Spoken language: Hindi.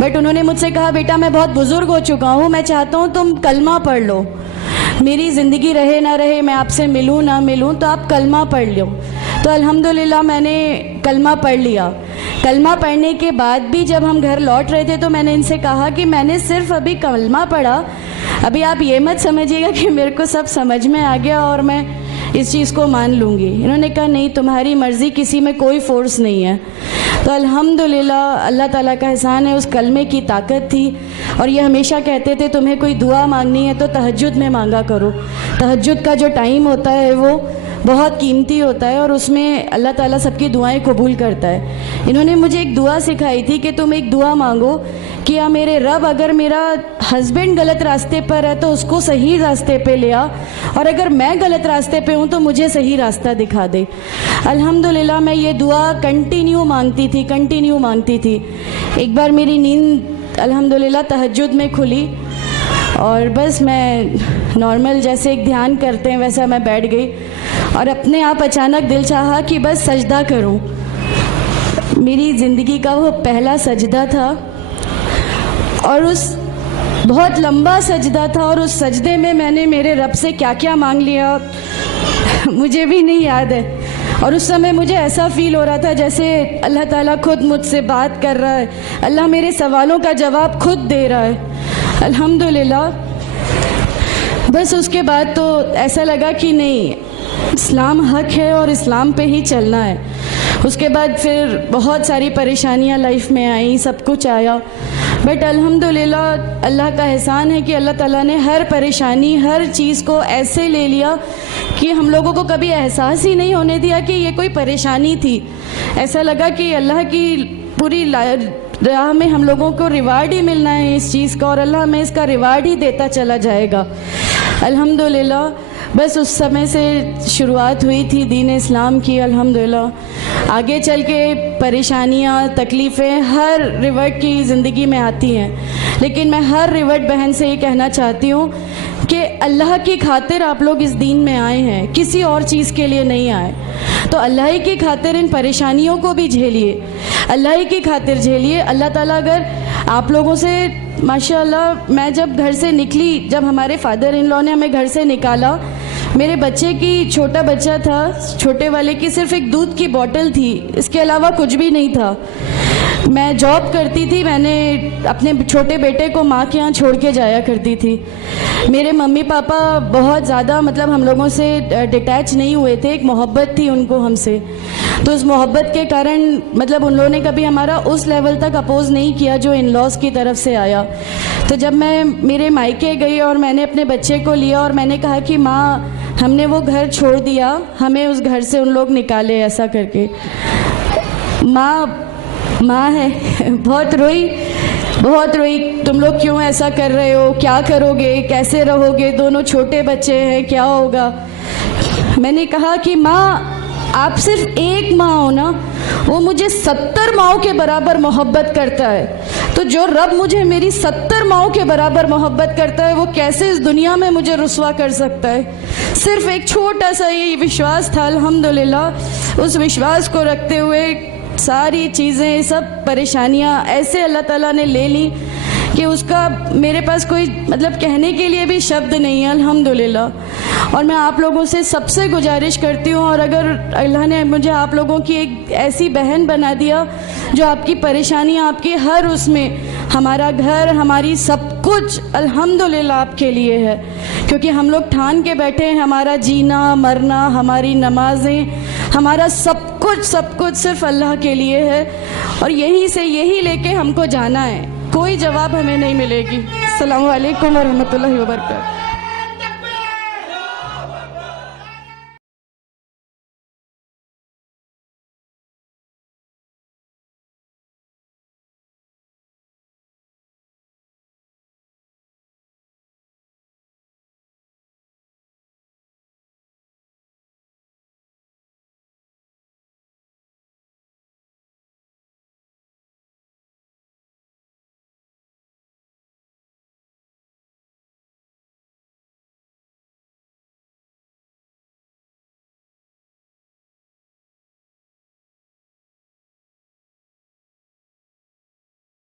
बट उन्होंने मुझसे कहा, बेटा मैं बहुत बुज़ुर्ग हो चुका हूँ, मैं चाहता हूँ तुम कलमा पढ़ लो, मेरी ज़िंदगी रहे ना रहे, मैं आपसे मिलूँ ना मिलूँ, तो आप कलमा पढ़ लो। तो अल्हम्दुलिल्लाह मैंने कलमा पढ़ लिया। कलमा पढ़ने के बाद भी जब हम घर लौट रहे थे तो मैंने इनसे कहा कि मैंने सिर्फ अभी कलमा पढ़ा, अभी आप ये मत समझिएगा कि मेरे को सब समझ में आ गया और मैं इस चीज़ को मान लूँगी। इन्होंने कहा नहीं, तुम्हारी मर्ज़ी, किसी में कोई फ़ोर्स नहीं है। तो अल्हम्दुलिल्लाह अल्लाह ताला का एहसान है, उस कलमे की ताकत थी। और ये हमेशा कहते थे तुम्हें कोई दुआ मांगनी है तो तहज्जुद में मांगा करो। तहज्जुद का जो टाइम होता है वो बहुत कीमती होता है और उसमें अल्लाह ताला सबकी दुआएं कबूल करता है। इन्होंने मुझे एक दुआ सिखाई थी कि तुम एक दुआ मांगो कि या मेरे रब, अगर मेरा हस्बैंड गलत रास्ते पर है तो उसको सही रास्ते पे ले आ, और अगर मैं गलत रास्ते पे हूँ तो मुझे सही रास्ता दिखा दे। अल्हम्दुलिल्लाह मैं ये दुआ कंटिन्यू मांगती थी। एक बार मेरी नींद अल्हम्दुलिल्लाह तहज्जुद में खुली और बस मैं नॉर्मल जैसे एक ध्यान करते हैं वैसा मैं बैठ गई और अपने आप अचानक दिल चाहा कि बस सजदा करूं। मेरी ज़िंदगी का वो पहला सजदा था और उस बहुत लंबा सजदा था और उस सजदे में मैंने मेरे रब से क्या क्या मांग लिया मुझे भी नहीं याद है। और उस समय मुझे ऐसा फ़ील हो रहा था जैसे अल्लाह ताला खुद मुझसे बात कर रहा है, अल्लाह मेरे सवालों का जवाब खुद दे रहा है। अल्हम्दुलिल्लाह बस उसके बाद तो ऐसा लगा कि नहीं, इस्लाम हक है और इस्लाम पे ही चलना है। उसके बाद फिर बहुत सारी परेशानियां लाइफ में आई, सब कुछ आया, बट अल्हम्दुलिल्लाह अल्लाह का एहसान है कि अल्लाह ताला ने हर परेशानी, हर चीज़ को ऐसे ले लिया कि हम लोगों को कभी एहसास ही नहीं होने दिया कि ये कोई परेशानी थी। ऐसा लगा कि अल्लाह की पूरी राह में हम लोगों को रिवार्ड ही मिलना है इस चीज़ का और अल्लाह हमें इसका रिवार्ड ही देता चला जाएगा। अल्हम्दुलिल्लाह बस उस समय से शुरुआत हुई थी दीन इस्लाम की। अल्हम्दुलिल्लाह आगे चल के परेशानियाँ, तकलीफ़ें हर रिवर्ट की ज़िंदगी में आती हैं, लेकिन मैं हर रिवर्ट बहन से ये कहना चाहती हूँ कि अल्लाह की खातिर आप लोग इस दीन में आए हैं, किसी और चीज़ के लिए नहीं आए। तो अल्लाह ही की खातिर इन परेशानियों को भी झेलिए, अल्लाह ही की खातिर झेलिए। अल्लाह ताला अगर आप लोगों से, माशाअल्लाह मैं जब घर से निकली, जब हमारे फादर इन लॉ ने हमें घर से निकाला, मेरे बच्चे की, छोटा बच्चा था, छोटे वाले की सिर्फ एक दूध की बोतल थी, इसके अलावा कुछ भी नहीं था। मैं जॉब करती थी, मैंने अपने छोटे बेटे को माँ के यहाँ छोड़ के जाया करती थी। मेरे मम्मी पापा बहुत ज़्यादा मतलब हम लोगों से डिटैच नहीं हुए थे, एक मोहब्बत थी उनको हमसे, तो उस मोहब्बत के कारण मतलब उन लोगों ने कभी हमारा उस लेवल तक अपोज़ नहीं किया जो इन लॉज की तरफ से आया। तो जब मैं मेरे मायके गई और मैंने अपने बच्चे को लिया और मैंने कहा कि माँ हमने वो घर छोड़ दिया, हमें उस घर से उन लोग निकाले, ऐसा करके माँ है बहुत रोई, तुम लोग क्यों ऐसा कर रहे हो, क्या करोगे, कैसे रहोगे, दोनों छोटे बच्चे हैं, क्या होगा। मैंने कहा कि माँ आप सिर्फ एक माँ हो ना, वो मुझे 70 माँओं के बराबर मोहब्बत करता है, तो जो रब मुझे मेरी 70 माँओं के बराबर मोहब्बत करता है वो कैसे इस दुनिया में मुझे रुस्वा कर सकता है। सिर्फ एक छोटा सा ये विश्वास था। अल्हम्दुलिल्लाह उस विश्वास को रखते हुए सारी चीज़ें, सब परेशानियाँ ऐसे अल्लाह ताला ने ले ली कि उसका मेरे पास कोई मतलब कहने के लिए भी शब्द नहीं है। अल्हम्दुलिल्लाह। और मैं आप लोगों से सबसे गुजारिश करती हूँ, और अगर अल्लाह ने मुझे आप लोगों की एक ऐसी बहन बना दिया जो आपकी परेशानियाँ, आपकी हर उसमें, हमारा घर, हमारी सब कुछ अल्हम्दुलिल्लाह आपके लिए है, क्योंकि हम लोग ठान के बैठे हैं हमारा जीना मरना, हमारी नमाजें, हमारा सब कुछ सिर्फ अल्लाह के लिए है और यहीं से यही लेके हमको जाना है, कोई जवाब हमें नहीं मिलेगी। अस्सलामु अलैकुम वरहमतुल्लाहि वबरकातुहू।